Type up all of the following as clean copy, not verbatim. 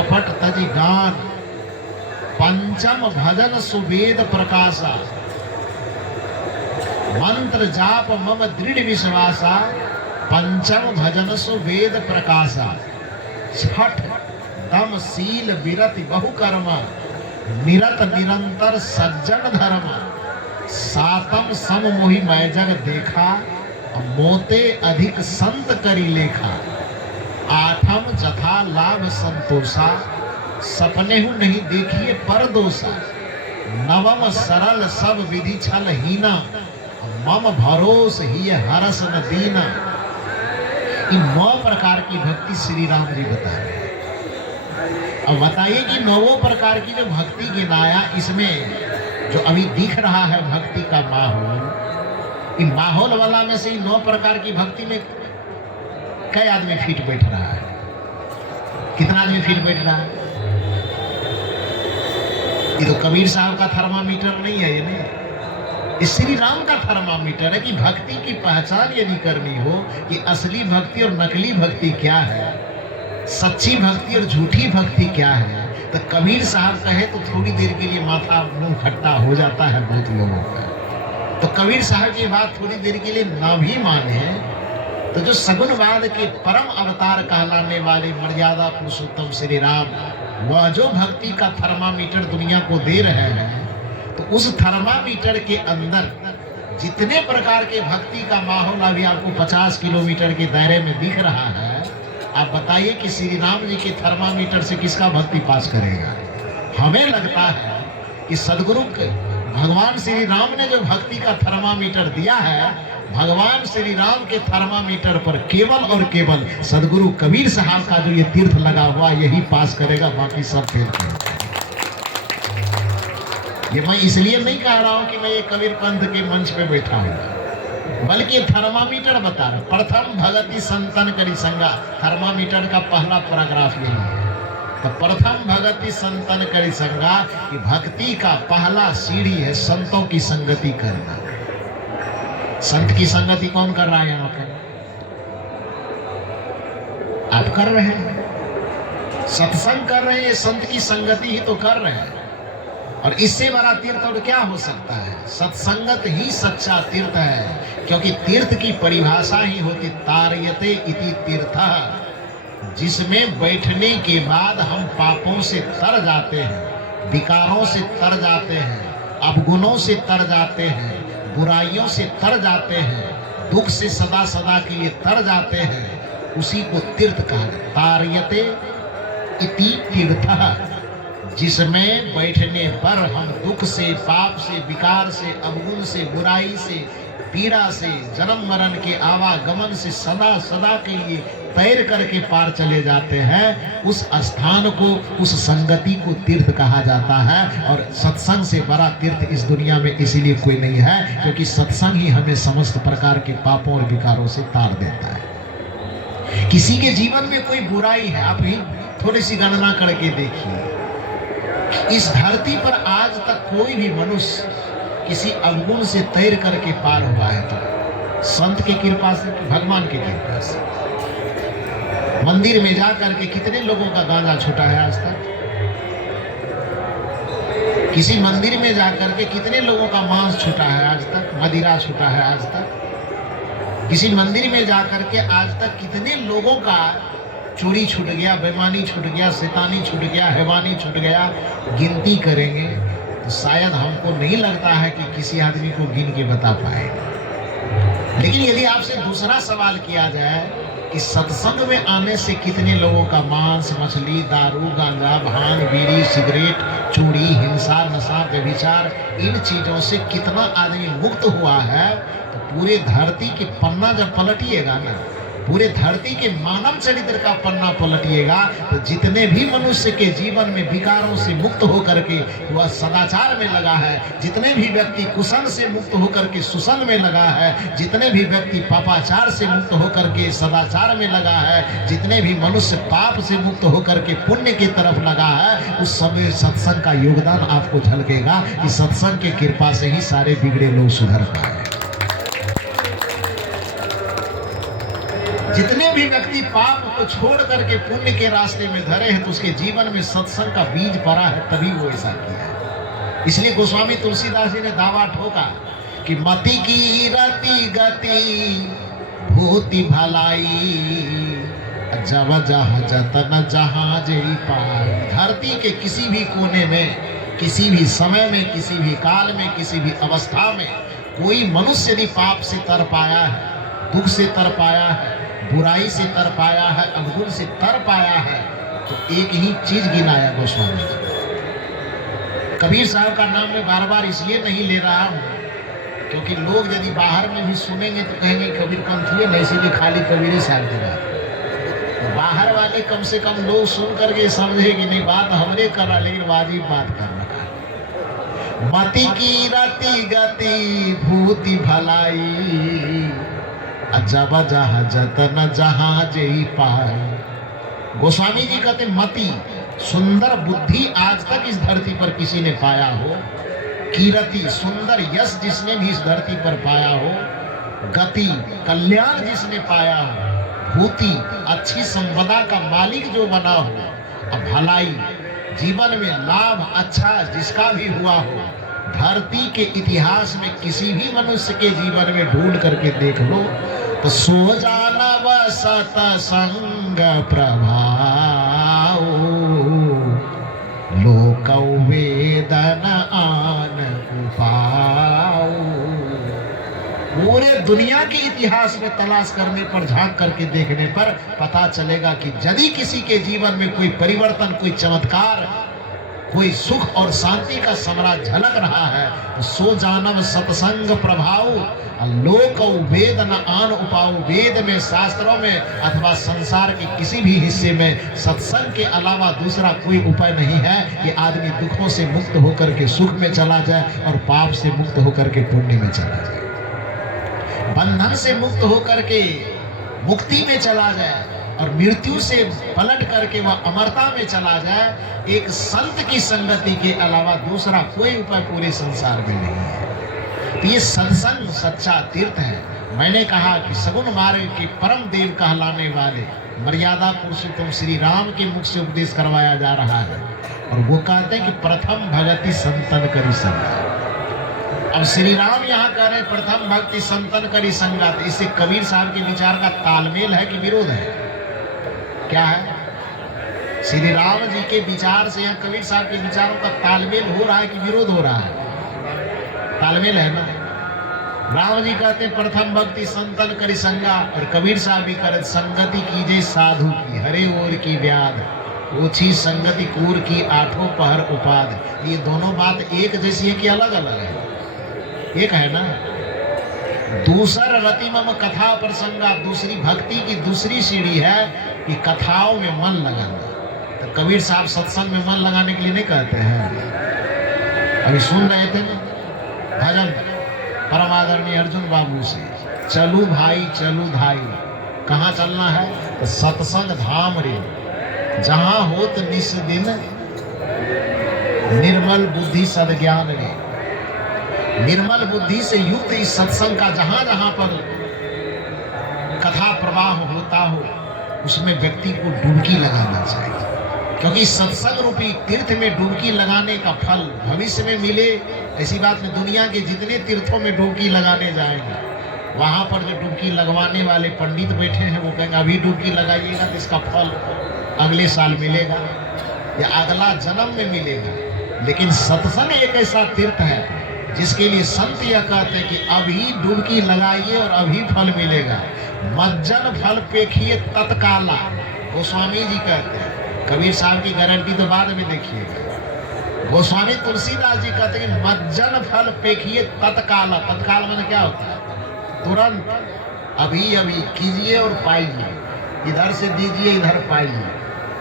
कपट तज गान, पंचम भजन सुवेद प्रकाशा, मंत्र जाप मम दृढ़ विश्वासा, पंचम भजन सुवेद प्रकाशा, छठ दम शील विरति बहुकर्म, निरत निरंतर सज्जन धर्म, सातम सम मोहि मैं जग देखा, मोते अधिक संत करी लेखा, आठम जथा लाभ संतोषा, सपने हूँ नहीं देखिए पर दोषा, नवम सरल सब विधि छल हीना, मम भरोस ही हरस न दीना। इन 9 प्रकार की भक्ति श्री राम जी बता रहे हैं। अब बताइए कि 9 प्रकार की जो भक्ति गिनाया, इसमें जो अभी दिख रहा है भक्ति का माहौल, इन माहौल वाला में से 9 प्रकार की भक्ति में कई आदमी फिट बैठ रहा है? कितना आदमी फिट बैठ रहा है? ये तो कबीर साहब का थर्मामीटर नहीं है, ये नहीं, ये श्री राम का थर्मामीटर है कि भक्ति की पहचान यदि करनी हो कि असली भक्ति और नकली भक्ति क्या है, सच्ची भक्ति और झूठी भक्ति क्या है, तो कबीर साहब कहे तो थोड़ी देर के लिए माथा मुंह खट्टा हो जाता है बहुत लोगों का। तो कबीर साहब की बात थोड़ी देर के लिए ना भी माने तो जो सगुनवाद के परम अवतार कहलाने वाले मर्यादा पुरुषोत्तम श्री राम, वह जो भक्ति का थर्मामीटर दुनिया को दे रहे हैं, तो उस थर्मामीटर के अंदर जितने प्रकार के भक्ति का माहौल अभी आपको 50 किलोमीटर के दायरे में दिख रहा है, आप बताइए कि श्री राम जी के थर्मामीटर से किसका भक्ति पास करेगा? हमें लगता है कि सदगुरु भगवान श्री राम ने जो भक्ति का थर्मामीटर दिया है, भगवान श्री राम के थर्मामीटर पर केवल और केवल सदगुरु कबीर साहब का जो ये तीर्थ लगा हुआ यही पास करेगा, बाकी सब फेल करेगा। ये मैं इसलिए नहीं कह रहा हूं कि मैं ये कबीर पंथ के मंच पे बैठा हूं, बल्कि थर्मामीटर बता रहा। प्रथम भगति संतन करी संगा, थर्मामीटर का पहला पैराग्राफ यही है। तो प्रथम भगति संतन करी संगा कि भक्ति का पहला सीढ़ी है संतों की संगति करना। संत की संगति कौन कर रहा है यहाँ पे? आप कर रहे हैं, सत्संग कर रहे हैं, ये संत की संगति ही तो कर रहे हैं। और इससे बड़ा तीर्थ और क्या हो सकता है? सत्संगत ही सच्चा तीर्थ है, क्योंकि तीर्थ की परिभाषा ही होती तार्यते इति तीर्थः, जिसमें बैठने के बाद हम पापों से तर जाते हैं, विकारों से तर जाते हैं, अवगुणों से तर जाते हैं, बुराइयों से तर जाते हैं, दुख से सदा सदा के लिए तर जाते हैं, उसी को तीर्थ कहा जाता है। तार्यते इति तीर्थः, जिसमें बैठने पर हम दुख से, पाप से, विकार से, अवगुण से, बुराई से, पीड़ा से, जन्म मरण के आवागमन से सदा सदा के लिए तैर करके पार चले जाते हैं, उस स्थान को, उस संगति को तीर्थ कहा जाता है। और सत्संग से बड़ा तीर्थ इस दुनिया में इसीलिए कोई नहीं है, क्योंकि सत्संग ही हमें समस्त प्रकार के पापों और विकारों से तार देता है। किसी के जीवन में कोई बुराई है, आप ही थोड़ी सी गणना करके देखिए, इस धरती पर आज तक कोई भी मनुष्य किसी अवगुण से तैर करके पार हुआ है तो संत की कृपा से, भगवान की कृपा से। मंदिर में जाकर के कितने लोगों का गांजा छूटा है आज तक? किसी मंदिर में जाकर के कितने लोगों का मांस छूटा है आज तक? मदिरा छूटा है आज तक? किसी मंदिर में जाकर के आज तक कितने लोगों का चोरी छूट गया, बेईमानी छूट गया, शैतानी छूट गया, हैवानी छूट गया? गिनती करेंगे तो शायद हमको नहीं लगता है कि किसी आदमी को गिन के बता पाएगा। लेकिन यदि आपसे दूसरा सवाल किया जाए कि सत्संग में आने से कितने लोगों का मांस, मछली, दारू, गांजा, भांग, बीड़ी, सिगरेट, चोरी, हिंसा, नशा, व्यभिचार, इन चीजों से कितना आदमी मुक्त हुआ है, तो पूरे धरती के पन्ना जब पलटिएगा ना, पूरे धरती के मानव चरित्र का पन्ना पलटिएगा, तो जितने भी मनुष्य के जीवन में विकारों से मुक्त होकर के वह सदाचार में लगा है, जितने भी व्यक्ति कुशन से मुक्त होकर के सुशन में लगा है, जितने भी व्यक्ति पापाचार से मुक्त होकर के सदाचार में लगा है, जितने भी मनुष्य पाप से मुक्त होकर के पुण्य की तरफ लगा है, उस समय सत्संग का योगदान आपको झलकेगा कि सत्संग की कृपा से ही सारे बिगड़े लोग सुधर पाए। जितने भी व्यक्ति पाप को छोड़ करके पुण्य के रास्ते में धरे हैं तो उसके जीवन में सत्संग का बीज पड़ा है, तभी वो ऐसा किया है। इसलिए गोस्वामी तुलसीदास जी ने दावा ठोका कि मति की रति गति भूति भलाई जब जहाँ जतन जहाँ जई पाई। धरती के किसी भी कोने में, किसी भी समय में, किसी भी काल में, किसी भी अवस्था में कोई मनुष्य यदि पाप से तर पाया है, दुख से तर पाया है, बुराई से तर पाया है, अवगुण से तर पाया है, तो एक ही चीज गिनाया गोस्वामी जी। कबीर साहब का नाम मैं बार बार इसलिए नहीं ले रहा हूँ क्योंकि लोग यदि बाहर में भी सुनेंगे तो कहेंगे कबीर पंथी है, नहीं सीधे खाली कबीर साहब की बात। तो बाहर वाले कम से कम लोग सुन करके समझे कि नहीं बात हमने करा, लेकिन वाजिब बात करना। मति की रति गति भूति भलाई जब जहाँ जतन जहाँ जई पाई। गोस्वामी जी कहते मति सुंदर बुद्धि आज तक इस धरती पर किसी ने पाया हो, कीरति सुंदर यश जिसने भी इस धरती पर पाया हो, गति कल्याण जिसने पाया हो, भूति अच्छी संपदा का मालिक जो बना हो, और भलाई जीवन में लाभ अच्छा जिसका भी हुआ हो, धरती के इतिहास में किसी भी मनुष्य के जीवन में ढूंढ करके देख लो तो सो जानव सतसंग प्रभाव लोक वेदन आन उपाओ। पूरे दुनिया के इतिहास में तलाश करने पर, झांक करके देखने पर पता चलेगा कि यदि किसी के जीवन में कोई परिवर्तन, कोई चमत्कार, कोई सुख और शांति का सम्राट झलक रहा है तो सो जानव सत्संग प्रभाव लोक वेद न आन उपाओ। वेद में, शास्त्रों में अथवा संसार के किसी भी हिस्से में सत्संग के अलावा दूसरा कोई उपाय नहीं है कि आदमी दुखों से मुक्त होकर के सुख में चला जाए और पाप से मुक्त होकर के पुण्य में चला जाए, बंधन से मुक्त होकर के मुक्ति में चला जाए और मृत्यु से पलट करके वह अमरता में चला जाए। एक संत की संगति के अलावा दूसरा कोई उपाय पूरे संसार में नहीं है। तो ये सत्संग सच्चा तीर्थ है। मैंने कहा कि सगुण मार्ग के परम देव कहलाने वाले मर्यादा पुरुषोत्तम श्री राम के मुख से उपदेश करवाया जा रहा है और वो कहते हैं कि प्रथम भगति संतन करी संगा। अब श्री राम यहाँ कह रहे हैं प्रथम भक्ति संतन करी संगा, तो इससे कबीर साहब के विचार का तालमेल है कि विरोध है? क्या है? श्री राम जी के विचार से या कबीर साहब के विचारों का तालमेल हो रहा है कि विरोध हो रहा है? तालमेल है ना। राम जी कहते हैं प्रथम भक्ति संतन करी संगा और कबीर साहब भी कहते संगति कीजिए साधु की हरे ओर की व्याध ओछी संगति कूर की आठों पहर उपाध। ये दोनों बात एक जैसी है कि अलग अलग है? एक है ना। दूसरा रतिमम कथा प्रसंगा, दूसरी भक्ति की दूसरी सीढ़ी है कि कथाओं में मन लगाना। तो कबीर साहब सत्संग में मन लगाने के लिए नहीं कहते हैं। अभी सुन रहे थे ना भजन परम आदरणीय अर्जुन बाबू से, चलू भाई चलू धाई। कहाँ चलना है? तो सत्संग धाम रे जहाँ होत निस दिन निर्मल बुद्धि सद्ज्ञान रे। निर्मल बुद्धि से युक्त इस सत्संग का जहां जहां पर कथा प्रवाह होता हो उसमें व्यक्ति को डुबकी लगाना चाहिए, क्योंकि सत्संग रूपी तीर्थ में डुबकी लगाने का फल भविष्य में मिले ऐसी बात में दुनिया के जितने तीर्थों में डुबकी लगाने जाएंगे वहां पर जो डुबकी लगवाने वाले पंडित बैठे हैं वो कहेंगे अभी डुबकी लगाइएगा तो इसका फल अगले साल मिलेगा या अगला जन्म में मिलेगा। लेकिन सत्संग एक ऐसा तीर्थ है जिसके लिए संत यह कहते हैं कि अभी डुबकी लगाइए और अभी फल मिलेगा। मज्जन फल पेखिए तत्काला, गोस्वामी जी कहते हैं। कबीर साहब की गारंटी तो बाद में देखिएगा। गोस्वामी तुलसीदास जी कहते हैं कि मज्जन फल पेखिए तत्काला। तत्काल माने क्या होता है? तुरंत, अभी अभी कीजिए और पाइए। इधर से दीजिए इधर पाइए,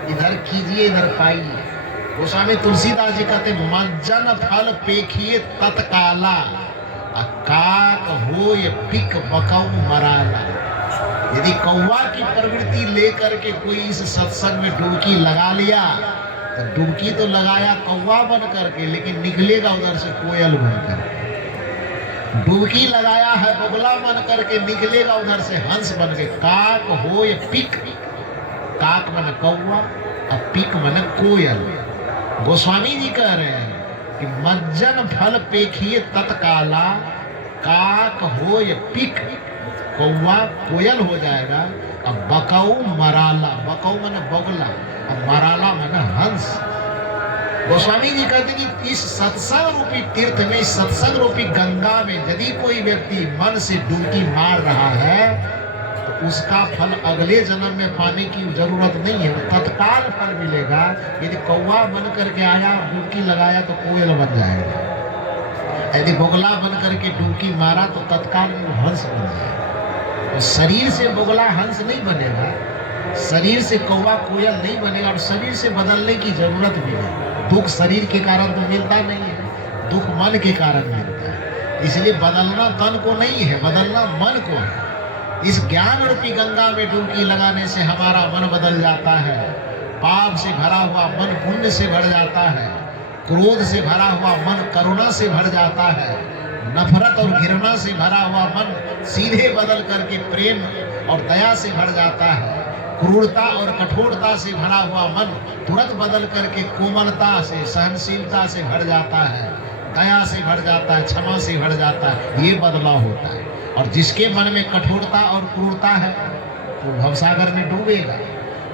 इधर कीजिए इधर पाइए। गोस्वामी तुलसीदास जी कहते मज्जन फल पेखिए तत्काला काक हो ये पिक बकऊ मराला। यदि कौवा की प्रवृत्ति लेकर के कोई इस सत्संग में डुबकी लगा लिया तो डुबकी तो लगाया कौवा बन करके, लेकिन निकलेगा उधर से कोयल बनकर। डुबकी लगाया है बगुला बन करके, निकलेगा उधर से हंस बन के। काक होय पिक, काक मन कौआ और पिक मन कोयल। गोस्वामी जी कह रहे हैं कि मज्जन फल पेखिए तत्काला, काक होय पिक, कौआ कोयल हो जाएगा। अब बकऊ मराला, बकऊ मन बगुला और मराला मन हंस। गोस्वामी जी कहते कि इस सत्संग रूपी तीर्थ में, इस सत्संग रूपी गंगा में यदि कोई व्यक्ति मन से डुबकी मार रहा है तो उसका फल अगले जन्म में पाने की जरूरत नहीं है, तत्काल फल मिलेगा। यदि कौवा बन करके आया, डुबकी लगाया तो कोयल बन जाएगा। यदि बोगला बन करके डुबकी मारा तो तत्काल हंस बन जाएगा। तो शरीर से बोगला हंस नहीं बनेगा, शरीर से कौवा कोयल नहीं बनेगा, और शरीर से बदलने की जरूरत भी है। दुख शरीर के कारण तो मिलता नहीं है, दुख मन के कारण मिलता है। इसलिए बदलना तन को नहीं है, बदलना मन को है। इस ज्ञान रूपी गंगा में डुबकी लगाने से हमारा मन बदल जाता है। पाप से भरा हुआ मन पुण्य से भर जाता है, क्रोध से भरा हुआ मन करुणा से भर जाता है, नफरत और घृणा से भरा हुआ मन सीधे बदल करके प्रेम और दया से भर जाता है, क्रूरता और कठोरता से भरा हुआ मन तुरंत बदल करके कोमलता से, सहनशीलता से भर जाता है, दया से भर जाता है, क्षमा से भर जाता है। ये बदलाव होता है। और जिसके मन में कठोरता और क्रूरता है वो भवसागर में डूबेगा,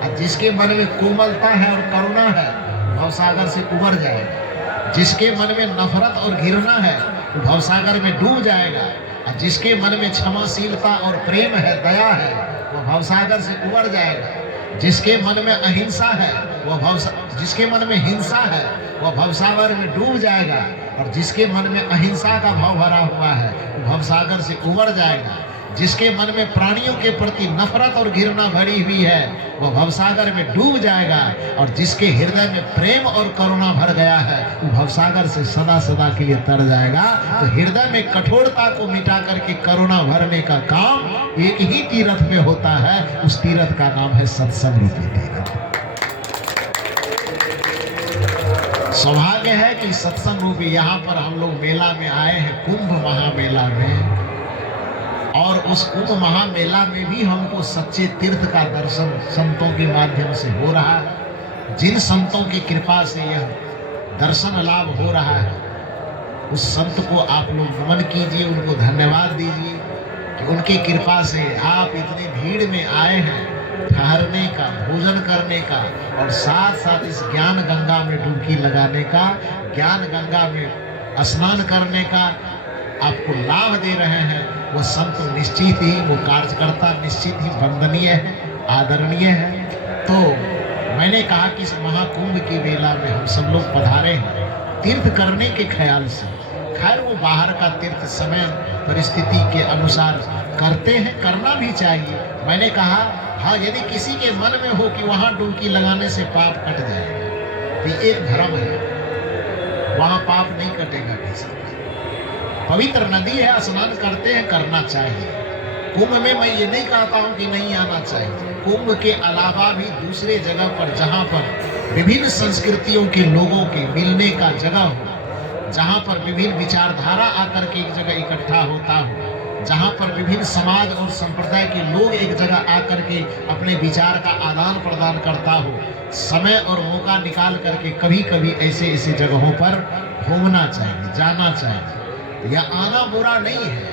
और जिसके मन में कोमलता है और करुणा है भवसागर से उबर जाएगा। जिसके मन में नफरत और घृणा है वो भवसागर में डूब जाएगा, और जिसके मन में क्षमाशीलता और प्रेम है, दया है, वो भवसागर से उबर जाएगा। जिसके मन में अहिंसा है वो जिसके मन में हिंसा है वो भवसागर में डूब जाएगा, और जिसके मन में अहिंसा का भाव भरा हुआ है वो भवसागर से उबर जाएगा। जिसके मन में प्राणियों के प्रति नफरत और घृणा भरी हुई है वो भवसागर में डूब जाएगा, और जिसके हृदय में प्रेम और करुणा भर गया है वो भवसागर से सदा सदा के लिए तर जाएगा। तो हृदय में कठोरता को मिटा करके करुणा भरने का काम एक ही तीर्थ में होता है, उस तीर्थ का नाम है सत्संग रूपी तीर्थ। सौभाग्य है कि सत्संग रूपी यहाँ पर हम लोग मेला में आए हैं, कुंभ महामेला में, और उस कुंभ महामेला में भी हमको सच्चे तीर्थ का दर्शन संतों के माध्यम से हो रहा है। जिन संतों की कृपा से यह दर्शन लाभ हो रहा है उस संत को आप लोग नमन कीजिए, उनको धन्यवाद दीजिए कि उनकी कृपा से आप इतनी भीड़ में आए हैं ठहरने का, भोजन करने का, और साथ साथ इस ज्ञान गंगा में डुबकी लगाने का, ज्ञान गंगा में स्नान करने का आपको लाभ दे रहे हैं। वो संत निश्चित ही, वो कार्यकर्ता निश्चित ही वंदनीय है, आदरणीय है। तो मैंने कहा कि इस महाकुंभ की मेला में हम सब लोग पधारे हैं तीर्थ करने के ख्याल से। खैर वो बाहर का तीर्थ समय परिस्थिति के अनुसार करते हैं, करना भी चाहिए। मैंने कहा हाँ, यदि किसी के मन में हो कि वहाँ डुबकी लगाने से पाप कट जाएगा तो एक भ्रम है, वहाँ पाप नहीं कटेगा किसी का। पवित्र नदी है, स्नान करते हैं, करना चाहिए। कुंभ में मैं ये नहीं कहता हूँ कि नहीं आना चाहिए। कुंभ के अलावा भी दूसरे जगह पर जहाँ पर विभिन्न संस्कृतियों के लोगों के मिलने का जगह हो, जहाँ पर विभिन्न विचारधारा आकर के एक जगह इकट्ठा होता हो, जहाँ पर विभिन्न समाज और संप्रदाय के लोग एक जगह आकर के अपने विचार का आदान प्रदान करता हो, समय और मौका निकाल करके कभी कभी ऐसे ऐसे जगहों पर घूमना चाहिए, जाना चाहिए। यह आना बुरा नहीं है,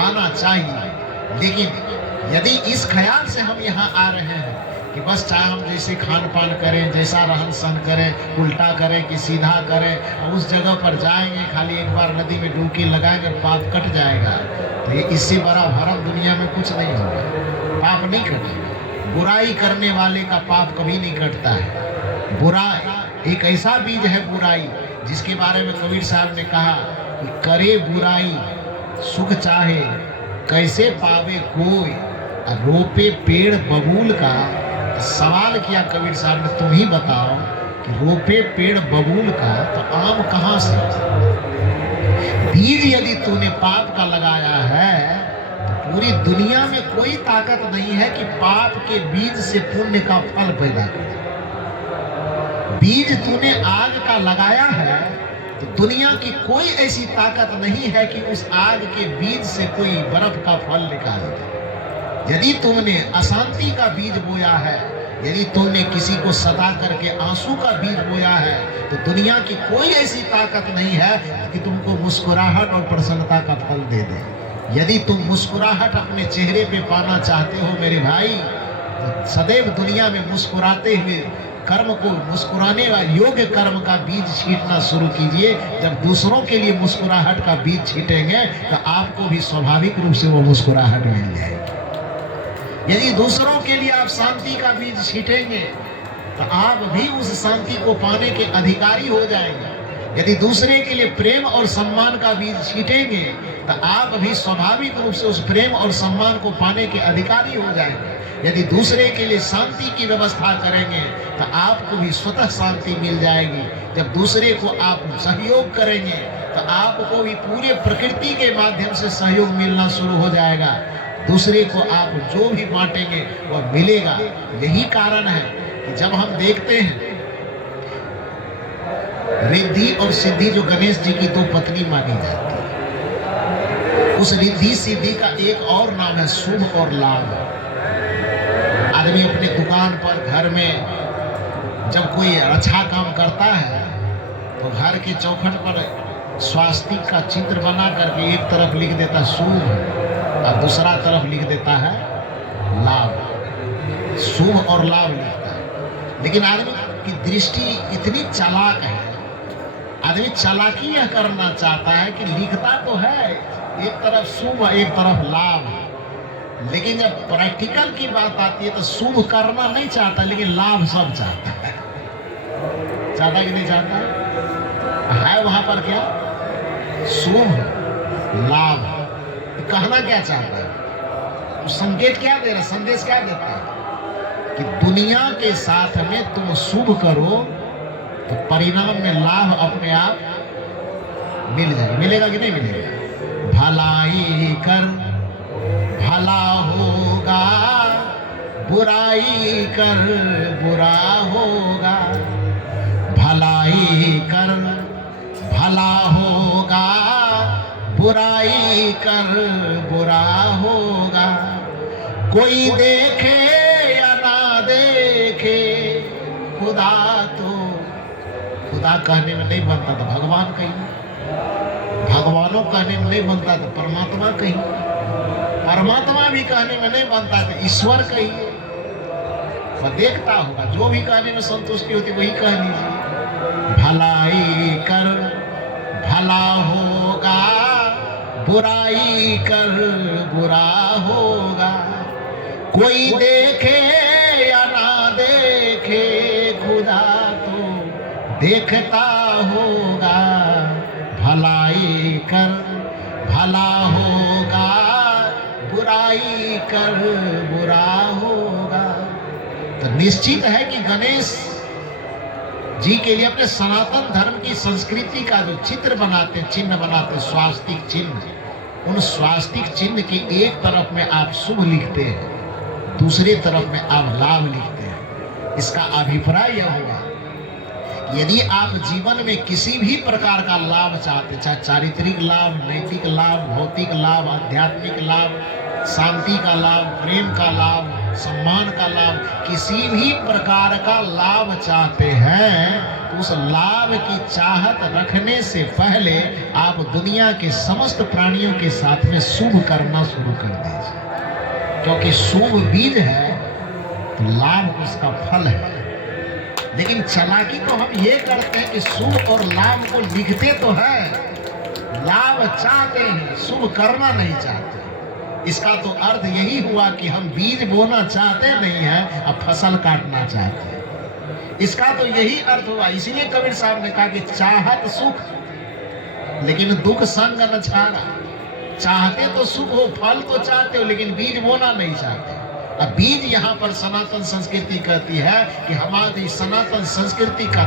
आना चाहिए। लेकिन यदि इस ख्याल से हम यहाँ आ रहे हैं कि बस चाहे हम जैसे खान पान करें, जैसा रहन सहन करें, उल्टा करें कि सीधा करें, उस जगह पर जाएंगे, खाली एक बार नदी में डुबकी लगाएंगे पाप कट जाएगा, तो ये इससे बड़ा भरम दुनिया में कुछ नहीं होगा। पाप नहीं कटेगा। बुराई करने वाले का पाप कभी नहीं कटता है। बुराई एक ऐसा बीज है, बुराई जिसके बारे में कबीर साहब ने कहा कि करे बुराई सुख चाहे, कैसे पावे कोई, रोपे पेड़ बबूल का। सवाल किया कबीर साहब ने, तुम ही बताओ कि रोपे पेड़ बबूल का तो आम कहाँ से? बीज यदि तूने पाप का लगाया है तो पूरी दुनिया में कोई ताकत नहीं है कि पाप के बीज से पुण्य का फल पैदा करे। बीज तूने आग का लगाया है तो दुनिया की कोई ऐसी ताकत नहीं है कि उस आग के बीज से कोई बर्फ का फल निकाल दे। यदि तुमने अशांति का बीज बोया है, यदि तुमने किसी को सता करके आंसू का बीज बोया है, तो दुनिया की कोई ऐसी ताकत नहीं है कि तुमको मुस्कुराहट और प्रसन्नता का फल दे दे। यदि तुम मुस्कुराहट अपने चेहरे पे पाना चाहते हो मेरे भाई, तो सदैव दुनिया में मुस्कुराते हुए कर्म को, मुस्कुराने वाले योग्य कर्म का बीज छींटना शुरू कीजिए। जब दूसरों के लिए मुस्कुराहट का बीज छींटेंगे तो आपको भी स्वाभाविक रूप से वो मुस्कुराहट मिल जाएगी। यदि दूसरों के लिए आप शांति का बीज छींटेंगे तो आप भी उस शांति को पाने के अधिकारी हो जाएंगे। यदि दूसरे के लिए प्रेम और सम्मान का बीज छींटेंगे तो आप भी स्वाभाविक रूप से उस प्रेम और सम्मान को पाने के अधिकारी हो जाएंगे। यदि दूसरे के लिए शांति की व्यवस्था करेंगे तो आपको भी स्वतः शांति मिल जाएगी। जब दूसरे को आप सहयोग करेंगे तो आपको भी पूरे प्रकृति के माध्यम से सहयोग मिलना शुरू हो जाएगा। दूसरे को आप जो भी बांटेंगे वह मिलेगा। यही कारण है कि जब हम देखते हैं रिद्धि और सिद्धि, जो गणेश जी की दो पत्नी मानी जाती है, उस रिद्धि सिद्धि का एक और नाम है शुभ और लाभ। आदमी अपने दुकान पर, घर में जब कोई अच्छा काम करता है तो घर के चौखट पर स्वास्तिक का चित्र बना करके एक तरफ लिख देता शुभ और दूसरा तरफ लिख देता है लाभ। शुभ और लाभ लिखता है। लेकिन आदमी की दृष्टि इतनी चालाक है, आदमी चालाकी यह करना चाहता है कि लिखता तो है एक तरफ शुभ एक तरफ लाभ, लेकिन जब प्रैक्टिकल की बात आती है तो शुभ करना नहीं चाहता लेकिन लाभ सब चाहता है। चाहता कि नहीं चाहता है? वहां पर क्या शुभ लाभ कहना क्या चाहता है? तो संकेत क्या दे रहा, संदेश क्या देता है कि दुनिया के साथ में तुम शुभ करो तो परिणाम में लाभ अपने आप मिल जाएगा। मिलेगा कि नहीं मिलेगा? भलाई कर भला होगा, बुराई कर बुरा होगा। भलाई कर भला होगा, बुराई कर बुरा होगा। कोई देखे या ना देखे, खुदा तो खुदा कहने में नहीं बनता तो भगवान कहीं, भगवानों कहने में नहीं बनता तो परमात्मा कहीं, परमात्मा भी कहने में नहीं बनता तो ईश्वर कहिए। वह देखता होगा, जो भी कहने में संतुष्टि होती वही कह लीजिए। भलाई कर भला होगा, बुराई कर बुरा होगा। कोई देखे या ना देखे, खुदा तो देखता होगा। भलाई कर भला होगा, बुराई कर बुरा होगा। तो निश्चित है कि गणेश जी के लिए अपने सनातन धर्म की संस्कृति का जो चित्र बनाते, चिन्ह बनाते, स्वास्तिक चिन्ह, उन स्वास्तिक चिन्ह की एक तरफ में आप शुभ लिखते हैं, दूसरे तरफ में आप लाभ लिखते हैं। इसका अभिप्राय यह होगा, यदि आप जीवन में किसी भी प्रकार का लाभ चाहते, चाहे चारित्रिक लाभ, नैतिक लाभ, भौतिक लाभ, आध्यात्मिक लाभ, शांति का लाभ, प्रेम का लाभ, सम्मान का लाभ, किसी भी प्रकार का लाभ चाहते हैं, तो उस लाभ की चाहत रखने से पहले आप दुनिया के समस्त प्राणियों के साथ में शुभ करना शुरू कर दीजिए। क्योंकि शुभ बीज है तो लाभ उसका फल है। लेकिन चालाकी तो हम ये करते हैं कि शुभ और लाभ को लिखते तो है, लाभ चाहते हैं, शुभ करना नहीं चाहते। इसका तो अर्थ यही हुआ कि हम बीज बोना चाहते नहीं हैं, अब फसल काटना चाहते हैं। इसका तो यही अर्थ हुआ। इसीलिए कबीर साहब ने कहा कि चाहत सुख लेकिन दुख संग न छाड़ा। चाहते तो सुख हो, फल तो चाहते हो, लेकिन बीज बोना नहीं चाहते। अब बीज यहाँ पर सनातन संस्कृति कहती है कि हमारी सनातन संस्कृति का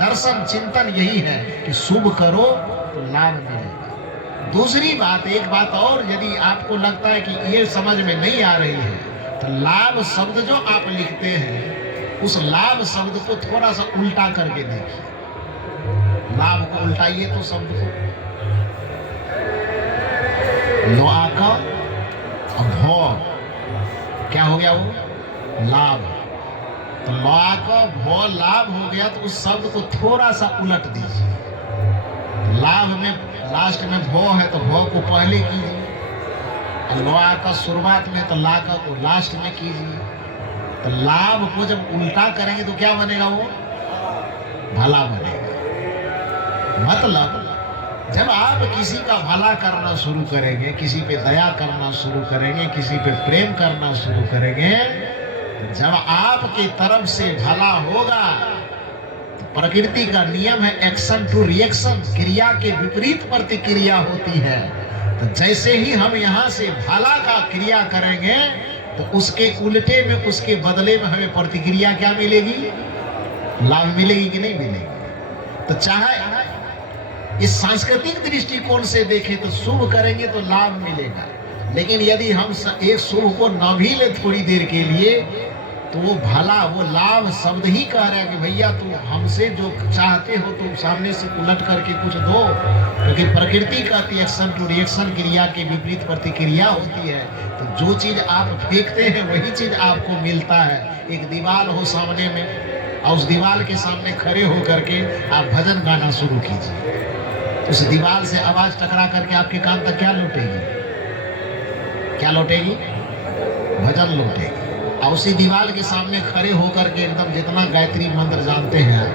दर्शन चिंतन यही है कि शुभ करो तो लाभ मिलेगा। दूसरी बात, एक बात और, यदि आपको लगता है कि ये समझ में नहीं आ रही है, तो लाभ शब्द जो आप लिखते हैं, उस लाभ शब्द को थोड़ा सा उल्टा करके देखिए। लाभ को उल्टाइए तो शब्द को, लोआ का भौ क्या हो गया, वो लाभ। तो लोआ का भौ लाभ हो गया, तो उस शब्द को थोड़ा सा उलट दीजिए। लाभ में लास्ट में भौ है तो भौ को पहले कीजिए, और लोआ का शुरुआत में तो ला का को लास्ट में कीजिए। तो लाभ को जब उल्टा करेंगे तो क्या बनेगा, वो भला बनेगा। मतलब जब आप किसी का भला करना शुरू करेंगे, किसी पे दया करना शुरू करेंगे, किसी पे प्रेम करना शुरू करेंगे, जब आपकी तरफ से भला होगा, तो प्रकृति का नियम है एक्शन टू रिएक्शन, क्रिया के विपरीत प्रतिक्रिया होती है। तो जैसे ही हम यहाँ से भला का क्रिया करेंगे, तो उसके उल्टे में, उसके बदले में हमें प्रतिक्रिया क्या मिलेगी, लाभ मिलेगी कि नहीं मिलेगी। तो चाहे इस सांस्कृतिक दृष्टिकोण से देखें तो शुभ करेंगे तो लाभ मिलेगा, लेकिन यदि हम एक शुभ को न भी ले थोड़ी देर के लिए, तो वो भला, वो लाभ शब्द ही कह रहा है कि भैया तुम हमसे जो चाहते हो तुम सामने से उलट करके कुछ दो, क्योंकि प्रकृति कहती है एक्शन टू रिएक्शन, क्रिया के विपरीत प्रतिक्रिया होती है। तो जो चीज आप फेंकते हैं वही चीज आपको मिलता है। एक दीवार हो सामने में, और उस दीवार के सामने खड़े हो करके आप भजन गाना शुरू कीजिए, उस दीवार से आवाज टकरा करके आपके कान तक क्या लौटेगी, क्या लौटेगी, भजन लौटेगी। और उसी दीवार के सामने खड़े होकर के एकदम जितना गायत्री मंत्र जानते हैं,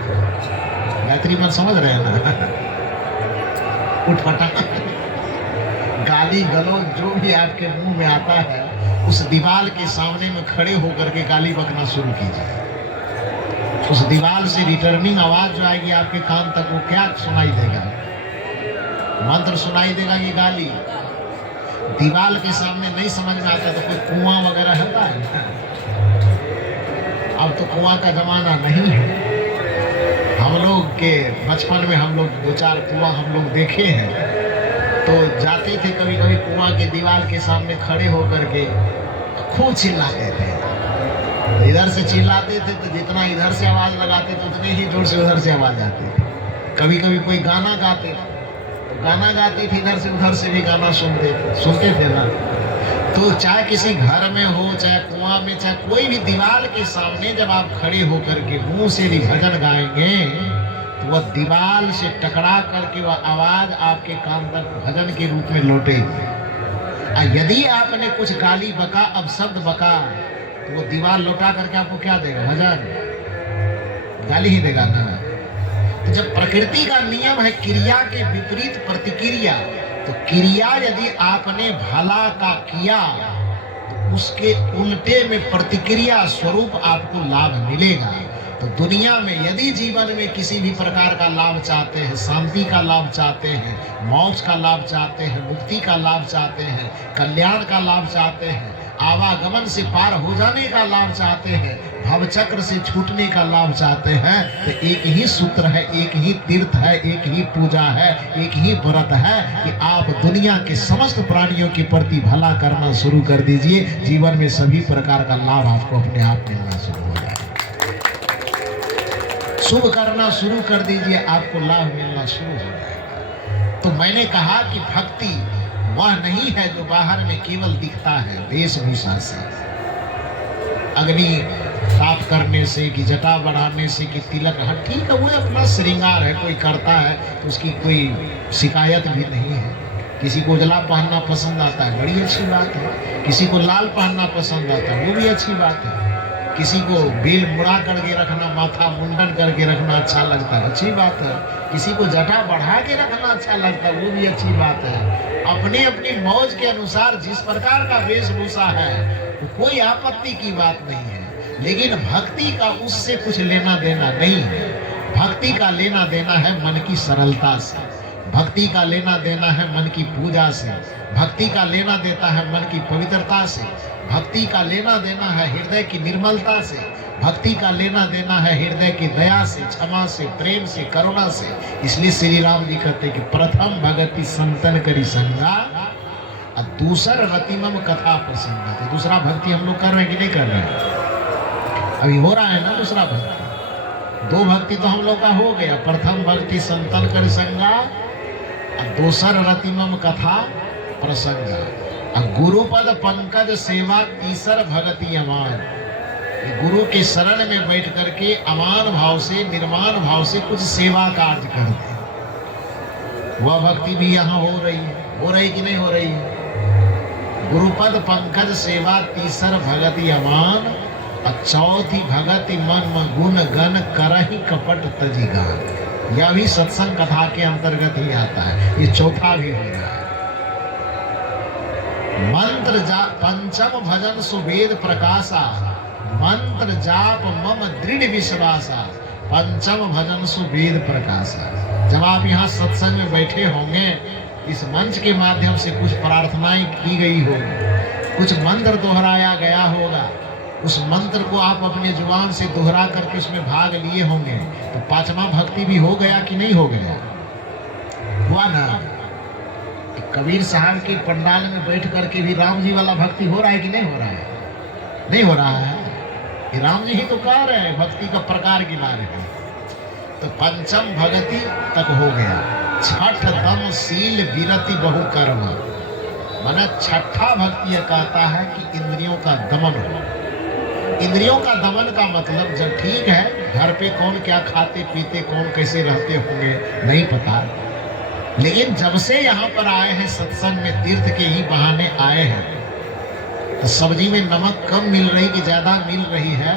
गायत्री मंत्र समझ रहे हैं ना, उठपटांग गाली गलौज जो भी आपके मुंह में आता है, उस दीवार के सामने में खड़े होकर के गाली बकना शुरू कीजिए। उस दीवार से रिटर्निंग आवाज जो आएगी आपके कान तक, वो क्या सुनाई देगा, मंत्र सुनाई देगा, ये गाली। दीवार के सामने नहीं समझ में आता तो कोई कुआं वगैरह होता है, अब तो कुआं का जमाना नहीं है। हम लोग के बचपन में हम लोग 2-4 कुआं हम लोग देखे हैं, तो जाते थे कभी कभी कुआं के दीवार के सामने खड़े होकर के खूब चिल्लाते थे। इधर से चिल्लाते थे तो जितना इधर से आवाज लगाते थे उतने ही जोर से उधर से आवाज आती थी। कभी कभी कोई गाना गाते, गाना गाती थी, इधर से उधर से भी गाना सुनते थे ना। तो चाहे किसी घर में हो, चाहे कुआं में, चाहे कोई भी दीवार के सामने जब आप खड़े होकर के मुंह से भी भजन गाएंगे, तो वह दीवार से टकरा करके वह आवाज आपके कान तक भजन के रूप में लौटेगी। यदि आपने कुछ गाली बका, अब शब्द बका, तो वो दीवार लौटा करके आपको क्या देगा, भजन, गाली ही देगा ना। तो जब प्रकृति का नियम है क्रिया के विपरीत प्रतिक्रिया, तो क्रिया यदि आपने भला का किया, तो उसके उल्टे में प्रतिक्रिया स्वरूप आपको लाभ मिलेगा। तो दुनिया में यदि जीवन में किसी भी प्रकार का लाभ चाहते हैं, शांति का लाभ चाहते हैं, मोक्ष का लाभ चाहते हैं, मुक्ति का लाभ चाहते हैं, कल्याण का लाभ चाहते हैं, आवागमन से पार हो जाने का लाभ चाहते हैं, भवचक्र से छूटने का लाभ चाहते हैं, तो एक ही सूत्र है, एक ही तीर्थ है, एक ही पूजा है, एक ही व्रत है कि आप दुनिया के समस्त प्राणियों के प्रति भला करना शुरू कर दीजिए। जीवन में सभी प्रकार का लाभ आपको अपने आप मिलना शुरू हो जाएगा। शुभ करना शुरू कर दीजिए, आपको लाभ मिलना शुरू हो जाएगा। तो मैंने कहा कि भक्ति वह नहीं है जो बाहर में केवल दिखता है वेशभूषा से, अग्नि साफ करने से, कि जटा बढ़ाने से, कि तिलक, हाँ ठीक है वो अपना श्रृंगार है, कोई करता है तो उसकी कोई शिकायत भी नहीं है। किसी को उजला पहनना पसंद आता है, बड़ी अच्छी बात है। किसी को लाल पहनना पसंद आता है, वो भी अच्छी बात है। किसी को बेल मुड़ा करके रखना, माथा मुंडन करके रखना अच्छा लगता है, अच्छी बात है। किसी को जटा बढ़ा के रखना अच्छा लगता है, वो भी अच्छी बात है। अपने अपनी मौज के अनुसार जिस प्रकार का वेशभूषा है, कोई आपत्ति की बात नहीं है। लेकिन भक्ति का उससे कुछ लेना देना नहीं है। भक्ति का लेना देना है मन की सरलता से, भक्ति का लेना देना है मन की पूजा से, भक्ति का लेना देता है मन की पवित्रता से, भक्ति का लेना देना है हृदय की निर्मलता से, भक्ति का लेना देना है हृदय की दया से, क्षमा से, प्रेम से, करुणा से। इसलिए श्री राम जी कहते हैं कि प्रथम भगति संतन करी संगा, और दूसर रतिमम कथा प्रसंगा। तो दूसरा भक्ति हम लोग कर रहे हैं कि नहीं कर रहे हैं? अभी हो रहा है ना दूसरा भक्ति। दो भक्ति तो हम लोग का हो गया। प्रथम भक्ति संतन कर संगा और दूसर रतिमम कथा प्रसंगा और गुरुपद पंकज सेवा तीसर भगति अमान। गुरु के शरण में बैठ करके अमान भाव से निर्माण भाव से कुछ सेवा कार्य करते, वह भक्ति भी यहाँ हो रही कि नहीं हो रही है। गुरुपद पंकज सेवा तीसर भगति अमान और चौथी भगति मन गुण गण करहि कपट तजी गान। यह भी सत्संग कथा के अंतर्गत ही आता है, ये चौथा भी हो रहा है। मंत्र जाप पंचम भजन सुवेद प्रकाशा, मंत्र जाप मम दृढ़ विश्वासा, पंचम भजन सुवेद प्रकाशा। जब आप यहाँ सत्संग में बैठे होंगे, इस मंच के माध्यम से कुछ प्रार्थनाएं की गई होगी, कुछ मंत्र दोहराया गया होगा, उस मंत्र को आप अपने जुबान से दोहरा करके उसमें भाग लिए होंगे, तो पांचवा भक्ति भी हो गया कि नहीं हो गया? हुआ ना। कबीर साहब के पंडाल में बैठ करके भी राम जी वाला भक्ति हो रहा है कि नहीं हो रहा है? नहीं हो रहा है। ये राम जी ही तो कह रहे हैं, भक्ति का प्रकार गिना रहे हैं। तो पंचम भगति तक हो गया। छठ दम सील विरति बहु कर्म, माना छठा भक्ति यह कहता है कि इंद्रियों का दमन हो। इंद्रियों का दमन का मतलब, जब ठीक है घर पे कौन क्या खाते पीते, कौन कैसे रहते होंगे नहीं पता, लेकिन जब से यहाँ पर आए हैं सत्संग में, तीर्थ के ही बहाने आए हैं, तो सब्जी में नमक कम मिल रही कि ज्यादा मिल रही है,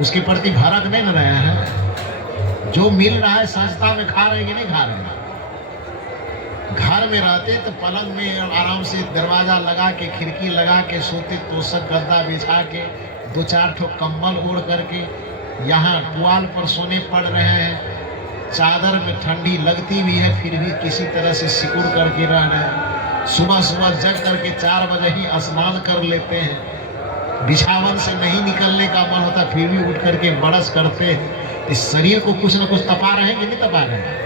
उसके प्रति भरक नहीं न रहे हैं। जो मिल रहा है सस्ता में खा रहे कि नहीं खा रहे। घर में रहते तो पलंग में आराम से दरवाजा लगा के, खिड़की लगा के सोते, तोशक गद्दा बिछा के, दो चार ठो कंबल ओढ़ करके यहाँ पुआल पर सोने पड़ रहे हैं। चादर में ठंडी लगती भी है, फिर भी किसी तरह से सिकुड़ करके रह रहे हैं। सुबह सुबह जग करके 4 बजे ही स्नान कर लेते हैं। बिछावन से नहीं निकलने का मन होता, फिर भी उठ करके बरस करते हैं। इस शरीर को कुछ न कुछ तपा रहे हैं कि नहीं तपा रहे हैं?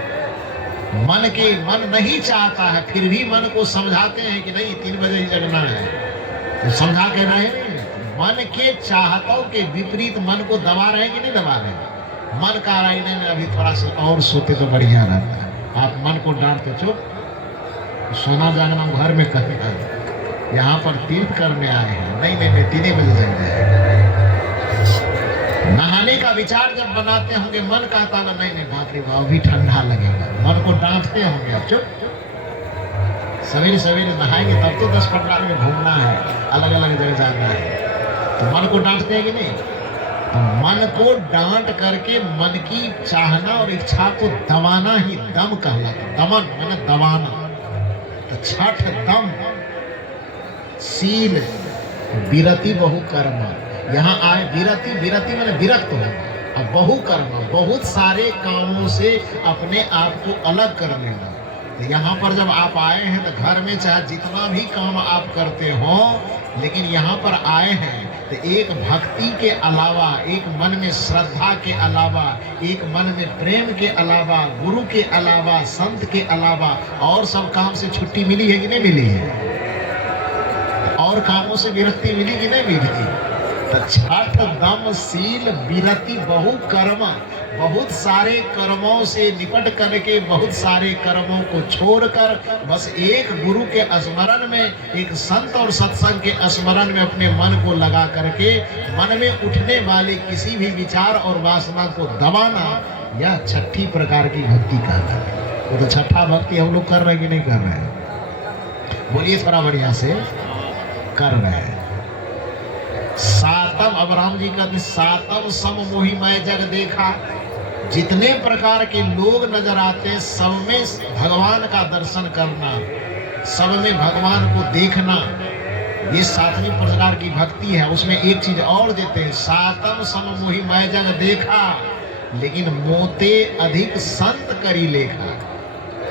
मन नहीं चाहता है, फिर भी मन को समझाते हैं कि नहीं 3 बजे ही जगना है, तो समझा के रहे। मन के चाहतों के विपरीत मन को दबा रहे हैं कि नहीं दबा रहे हैं? मन का रायने में अभी थोड़ा सा और सोते तो बढ़िया रहता है। आप मन को डांटते, चुप, सोना जागना घर में कहेगा, यहाँ पर तीर्थ करने आए हैं। नहीं 3 बजे जग जाए। नहाने का विचार जब बनाते होंगे, मन कहता ना नहीं बाप रे बाप भी ठंडा लगेगा, मन को डांटते होंगे, अब चुप, सवेरे सवेरे नहाएंगे तब तो 10-15 में घूमना है, अलग अलग जगह जाना है, तो मन को डांटते हैं कि नहीं? तो मन को डांट करके मन की चाहना और इच्छा को दबाना ही दम कहलाता। दमन मैंने दबाना। तो छठ दम सील विरति बहु कर्म। यहाँ आए विरति मैंने विरक्त हो, अब बहु कर्म, बहुत सारे कामों से अपने आप को अलग कर लेना। तो यहाँ पर जब आप आए हैं तो घर में चाहे जितना भी काम आप करते हो, लेकिन यहाँ पर आए हैं तो एक भक्ति के अलावा, एक मन में श्रद्धा के अलावा, एक मन में प्रेम के अलावा, गुरु के अलावा, संत के अलावा और सब काम से छुट्टी मिली है कि नहीं मिली है? और कामों से विरक्ति मिली कि नहीं मिली? तो छठ दम सील विरति बहु कर्म, बहुत सारे कर्मों से निपट करके, बहुत सारे कर्मों को छोड़कर बस एक गुरु के स्मरण में, एक संत और सत्संग के स्मरण में अपने मन को लगा करके मन में उठने वाले किसी भी विचार और वासना को दबाना, यह छठी प्रकार की भक्ति का है। वो तो छठा भक्ति हम लोग कर रहे हैं कि नहीं कर रहे हैं? बोलिए थोड़ा बढ़िया से, कर रहे हैं। सातम, अब राम जी का सातम सम मोहि मैं जग देखा। जितने प्रकार के लोग नजर आते हैं, सब में भगवान का दर्शन करना, सब में भगवान को देखना, ये 7वीं प्रकार की भक्ति है। उसमें एक चीज और देते हैं, सातम सम मोहि मैं जग देखा, लेकिन मोते अधिक संत करी लेखा।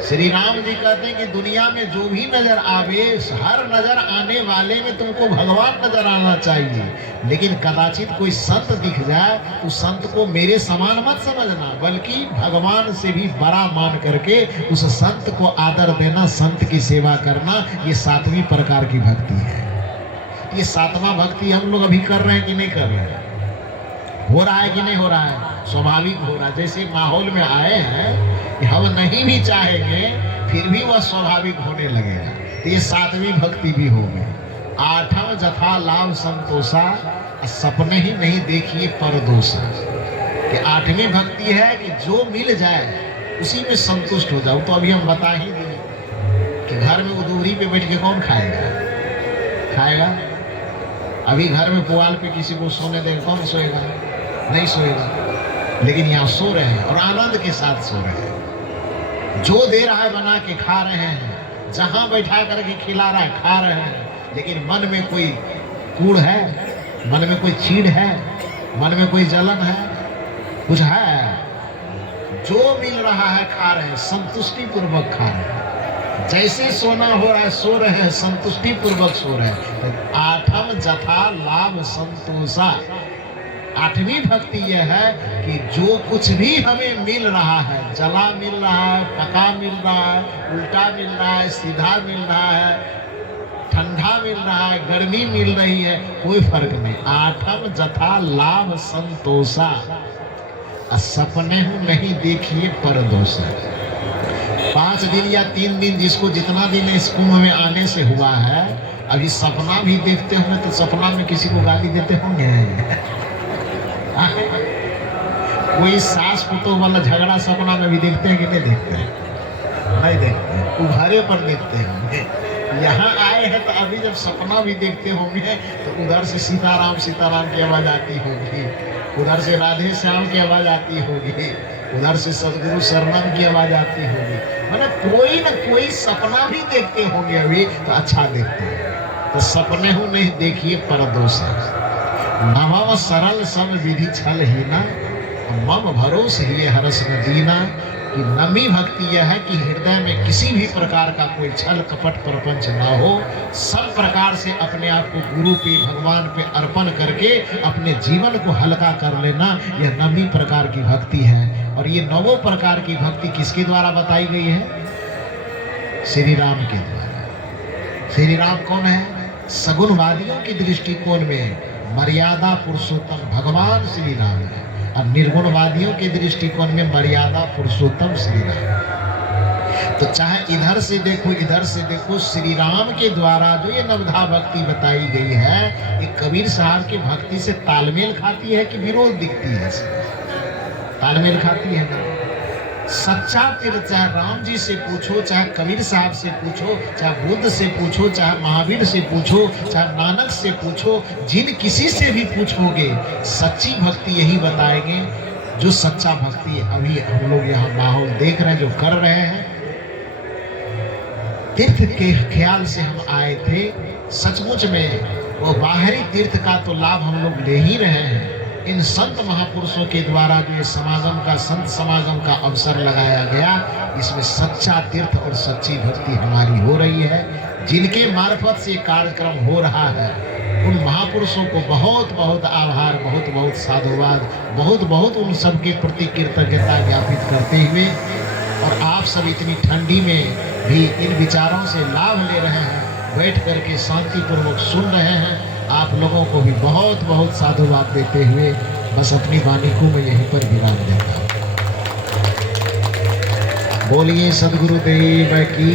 श्री राम जी कहते हैं कि दुनिया में जो भी नजर आवे, हर नजर आने वाले में तुमको भगवान नजर आना चाहिए, लेकिन कदाचित कोई संत दिख जाए तो संत को मेरे समान मत समझना, बल्कि भगवान से भी बड़ा मान करके उस संत को आदर देना, संत की सेवा करना, ये 7वीं प्रकार की भक्ति है। ये 7वां भक्ति हम लोग अभी कर रहे हैं कि नहीं कर रहे हैं? हो रहा है कि नहीं हो रहा है? स्वाभाविक हो रहा। जैसे माहौल में आए हैं कि हम नहीं भी चाहेंगे फिर भी वह स्वाभाविक होने लगेगा। तो ये सातवीं भक्ति भी हो गई। आठम जथा लाभ संतोषा, सपने ही नहीं देखिए परदोषा। कि आठवीं भक्ति है कि जो मिल जाए उसी में संतुष्ट हो जाओ। तो अभी हम बता ही दिए कि घर में उदूरी पे बैठ के कौन खाएगा? अभी घर में पुआल पे किसी को सोने देंगे, कौन सोएगा? नहीं सोएगा। लेकिन यहाँ सो रहे हैं और आनंद के साथ सो रहे हैं। जो दे रहा है बना के खा रहे हैं, जहां बैठा करके खिला रहा है खा रहे हैं। लेकिन मन में कोई कूड़ है, मन में कोई चीड़ है, मन में कोई जलन है, कुछ है? जो मिल रहा है खा रहे हैं, संतुष्टि पूर्वक खा रहे हैं। जैसे सोना हो रहा है सो रहे हैं, संतुष्टि पूर्वक सो रहे हैं। तो आठम जथा लाभ संतोषा। आठवीं भक्ति यह है कि जो कुछ भी हमें मिल रहा है, जला मिल रहा है, पका मिल रहा है, उल्टा मिल रहा है, सीधा मिल रहा है, ठंडा मिल रहा है, गर्मी मिल रही है, कोई फर्क नहीं। आठम जथा लाभ संतोषा, सपने नहीं देखिए परदोषा। 5 दिन या 3 दिन जिसको जितना दिन इस कुंभ में आने से हुआ है, अभी सपना भी देखते होंगे तो सपना में किसी को गाली देते होंगे। कोई सास पुतोह वाला झगड़ा सपना में भी देखते हैं कि नहीं देखते हैं? नहीं देखते हैं, उघारे पर देखते होंगे। यहाँ आए हैं तो अभी जब सपना भी देखते होंगे तो उधर से सीताराम सीताराम की आवाज आती होगी, उधर से राधे श्याम की आवाज आती होगी, उधर से सदगुरु शरणम की आवाज आती होगी। मतलब कोई न कोई सपना भी देखते होंगे अभी तो अच्छा देखते हैं। तो सपने हो नहीं देखिए परदोषा। नवम सरल सब विधि छल ही ना, मम भरोस ही हरस न दीना। कि नवी भक्ति यह है कि हृदय में किसी भी प्रकार का कोई छल कपट प्रपंच ना हो। सब प्रकार से अपने आप को गुरु पे भगवान पे अर्पण करके अपने जीवन को हल्का कर लेना, यह नवी प्रकार की भक्ति है। और ये नवों प्रकार की भक्ति किसके द्वारा बताई गई है? श्री राम के द्वारा। श्री राम कौन है? सगुणवादियों की दृष्टिकोण में मर्यादा पुरुषोत्तम भगवान श्री राम है, और निर्गुणवादियों के दृष्टिकोण में मर्यादा पुरुषोत्तम श्री राम। तो चाहे इधर से देखो इधर से देखो, श्री राम के द्वारा जो ये नवधा भक्ति बताई गई है, ये कबीर साहब की भक्ति से तालमेल खाती है कि विरोध दिखती है? तालमेल खाती है ना। सच्चा तीर्थ चाहे राम जी से पूछो, चाहे कबीर साहब से पूछो, चाहे बुद्ध से पूछो, चाहे महावीर से पूछो, चाहे नानक से पूछो, जिन किसी से भी पूछोगे सच्ची भक्ति यही बताएंगे। जो सच्चा भक्ति अभी हम लोग यहाँ माहौल देख रहे हैं जो कर रहे हैं, तीर्थ के ख्याल से हम आए थे। सचमुच में वो बाहरी तीर्थ का तो लाभ हम लोग ले ही रहे हैं। इन संत महापुरुषों के द्वारा जो ये समागम का संत समागम का अवसर लगाया गया, इसमें सच्चा तीर्थ और सच्ची भक्ति हमारी हो रही है। जिनके मार्फत से कार्यक्रम हो रहा है उन महापुरुषों को बहुत बहुत आभार, बहुत बहुत साधुवाद, बहुत बहुत उन सबके प्रति कृतज्ञता ज्ञापित करते हुए, और आप सब इतनी ठंडी में भी इन विचारों से लाभ ले रहे हैं, बैठ करके शांतिपूर्वक सुन रहे हैं, आप लोगों को भी बहुत बहुत साधुवाद देते हुए बस अपनी वाणी को मैं यहीं पर विराम देता हूँ। बोलिए सदगुरुदेव की।